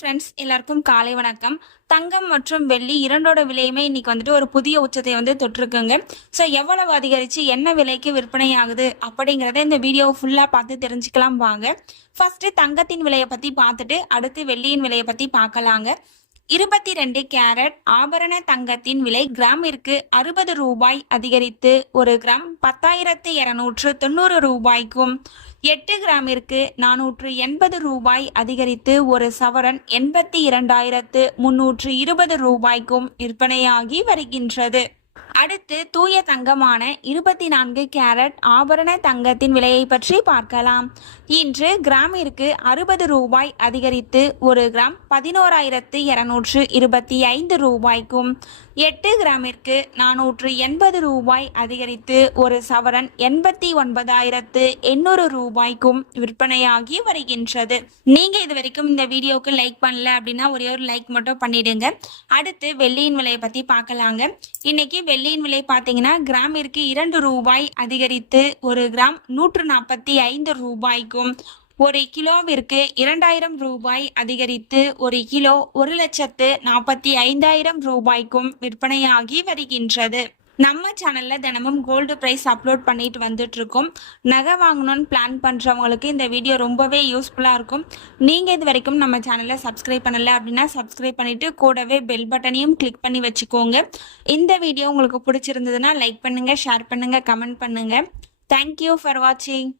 Friends, எல்லாருக்கும் காலை வணக்கம். தங்கம் மற்றும் வெள்ளி இரண்டோட விலையுமே இன்னைக்கு வந்துட்டு ஒரு புதிய உச்சத்தை தொட்டிருக்குங்க. ஸோ எவ்வளவு அதிகரித்து என்ன விலைக்கு விற்பனை ஆகுது அப்படிங்கிறத இந்த வீடியோவை ஃபுல்லாக பார்த்து தெரிஞ்சுக்கலாம் வாங்க. ஃபர்ஸ்ட்டு தங்கத்தின் விலையை பற்றி பார்த்துட்டு அடுத்து வெள்ளியின் விலையை பற்றி பார்க்கலாங்க. 22 கேரட் ஆபரண தங்கத்தின் விலை கிராமிற்கு 60 ரூபாய் அதிகரித்து ஒரு கிராம் 10,290 ரூபாய்க்கும், 8 கிராமிற்கு 480 ரூபாய் அதிகரித்து ஒரு சவரன் 82,320 ரூபாய்க்கும் விற்பனையாகி வருகின்றது. அடுத்து தூய தங்கமான 24 கேரட் ஆபரண தங்கத்தின் விலையை பற்றி பார்க்கலாம். இன்று கிராமிற்கு 60 ரூபாய் அதிகரித்து ஒரு கிராம் 11,225 ரூபாய்க்கும், 8 கிராமிற்கு 480 ரூபாய் அதிகரித்து ஒரு சவரன் 89,800 ரூபாய்க்கும் விற்பனையாகி வருகின்றது. நீங்க இது வரைக்கும் இந்த வீடியோக்கு லைக் பண்ணல அப்படின்னா ஒரே ஒரு லைக் மட்டும் பண்ணிடுங்க. அடுத்து வெள்ளியின் விலையை பத்தி பார்க்கலாங்க. இன்னைக்கு வெள்ளியின் விலை பார்த்தீங்கன்னா கிராமிற்கு 2 ரூபாய் அதிகரித்து ஒரு கிராம் 145 ரூபாய்க்கும், ஒரு கிலோவிற்கு 2000 ரூபாய் அதிகரித்து ஒரு கிலோ 1,45,000 ரூபாய்க்கும் விற்பனையாகி வருகின்றது. நம்ம சேனல்ல தினமும் கோல்டு பிரைஸ் அப்லோட் பண்ணிட்டு வந்துட்டு இருக்கோம். நகை வாங்கணும்னு பிளான் பண்றவங்களுக்கு இந்த வீடியோ ரொம்பவே யூஸ்ஃபுல்லா இருக்கும். நீங்க இது வரைக்கும் நம்ம சேனலை சப்ஸ்கிரைப் பண்ணல அப்படின்னா சப்ஸ்கிரைப் பண்ணிட்டு கூடவே பெல் பட்டனையும் கிளிக் பண்ணி வச்சுக்கோங்க. இந்த வீடியோ உங்களுக்கு பிடிச்சிருந்ததுன்னா லைக் பண்ணுங்க, ஷேர் பண்ணுங்க, கமெண்ட் பண்ணுங்க. தேங்க்யூ ஃபார் வாட்சிங்.